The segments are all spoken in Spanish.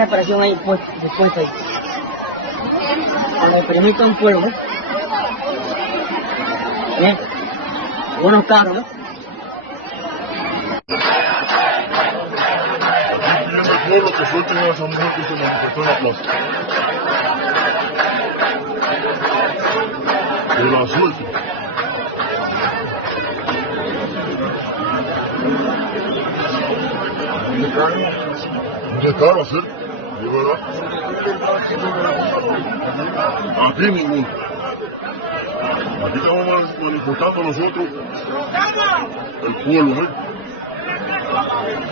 me apareció ahí después ahí. Le permito un pueblo, ¿eh? Bien. Buenos carros, ¿no? Pueblo que suelten a esa mujer que se manifestó en la plaza. Que la suelten. ¿Dónde está la cerca? ¿De verdad? Aquí ninguno. Aquí estamos manifestando nosotros el pueblo, ¿eh?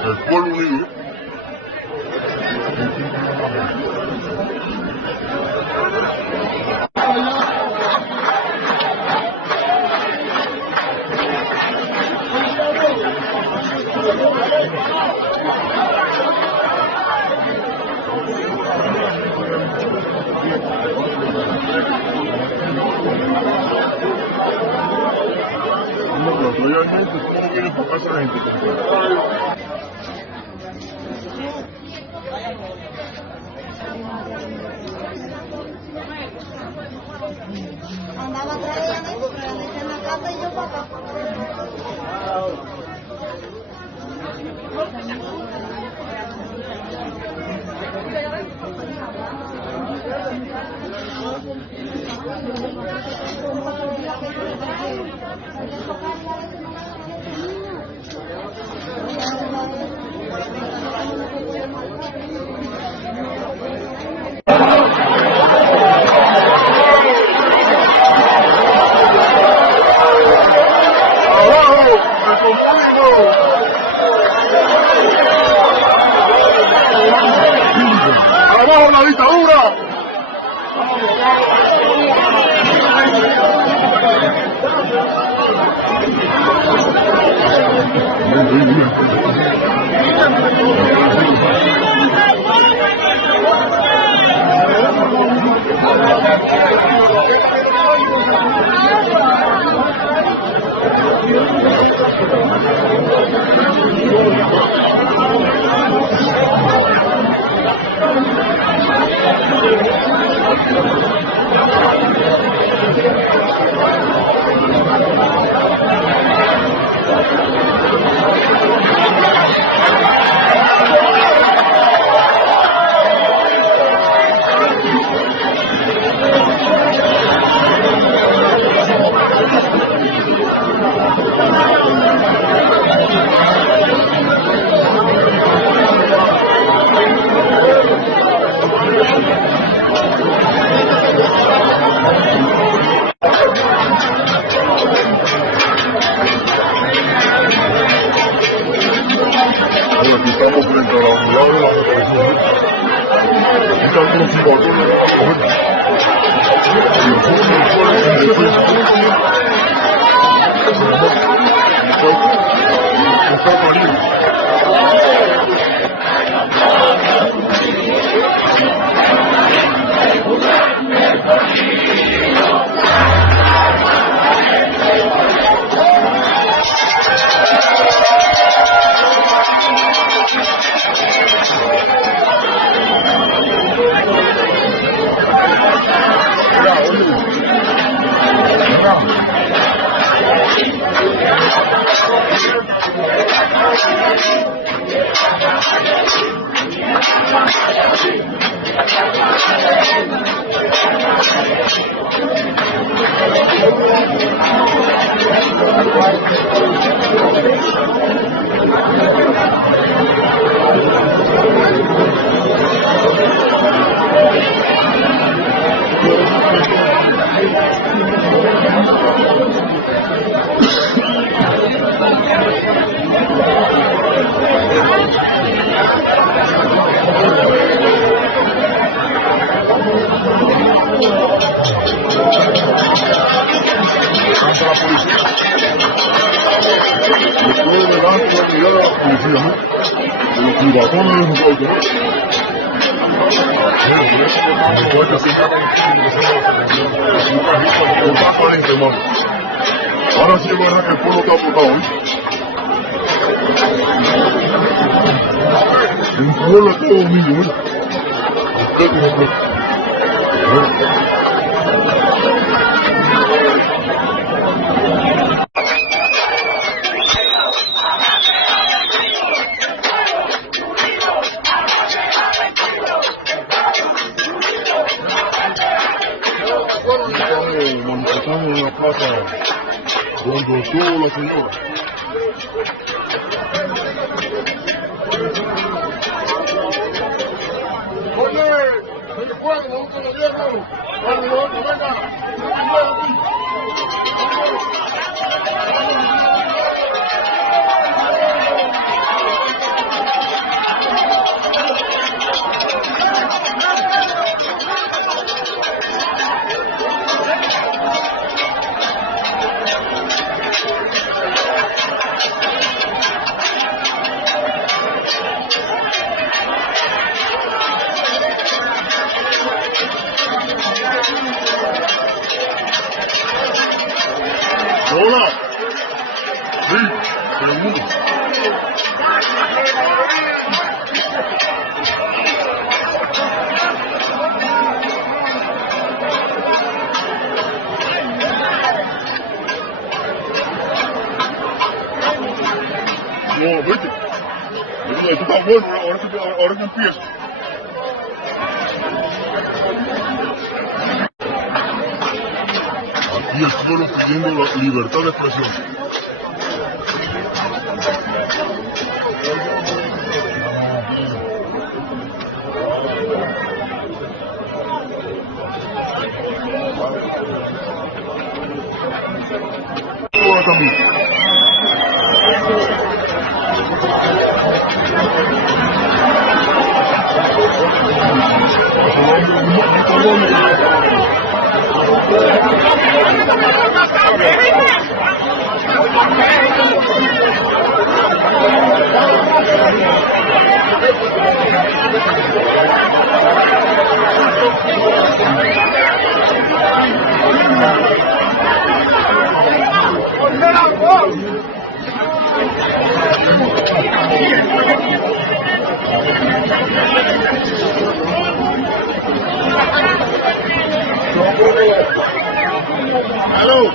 El pueblo unido. Realmente, ¿cómo viene por casa la gente? Andaba atrás de la mesa, pero la mesa en la casa y yo para acá. ¡Abajo la dictadura! Aquí estamos frente a la unidad de la represión. Aquí están los ciudadanos. Ahora sí verá que el pueblo está apretado. El pueblo está unido, Manifestamos en la plaza donde estuvo la señora. Oye, ¿qué fue? ¿Cómo te lo dieron? Hola. Sí, seguro. No, vete. Esto está bueno, ahora que empieza. Y el pueblo pidiendo la libertad de expresión. Ahora también. Hello.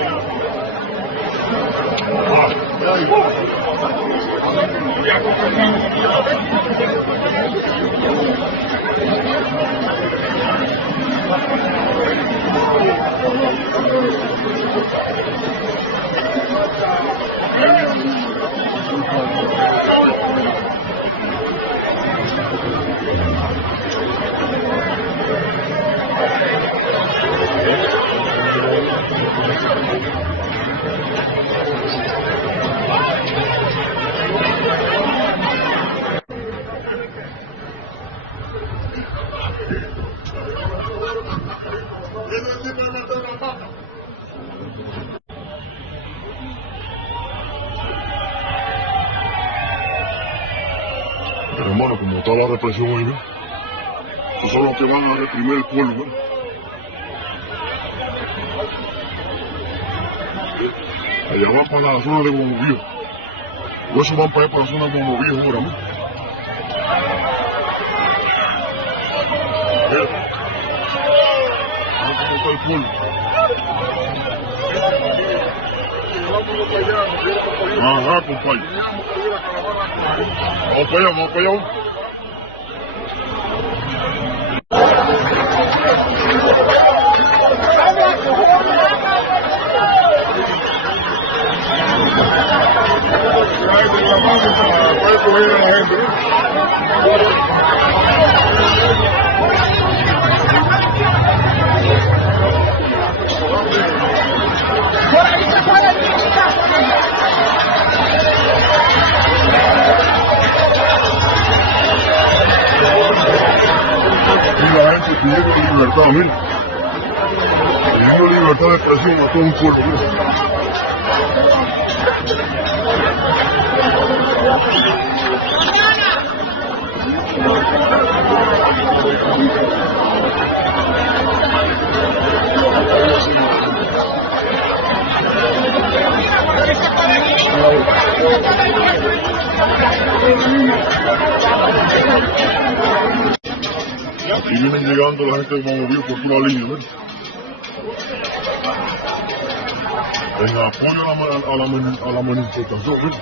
Hermano, como está la represión hoy, ¿no? Esos son los que van a reprimir el pueblo, ¿no? Allá van para la zona de Bono Viejo. O eso van para allá, para la zona de Bono Viejo ahora, ¿no? ¿Cómo está el pueblo? Ajá, compadre. Vamos para allá, vamos para allá. Pidiendo libertad, mira. Pidiendo libertad de expresión a todo un pueblo. Aquí vienen llegando la gente de Mamorío por toda la línea, ¿ves? En apoyo a la manifestación, ¿ves?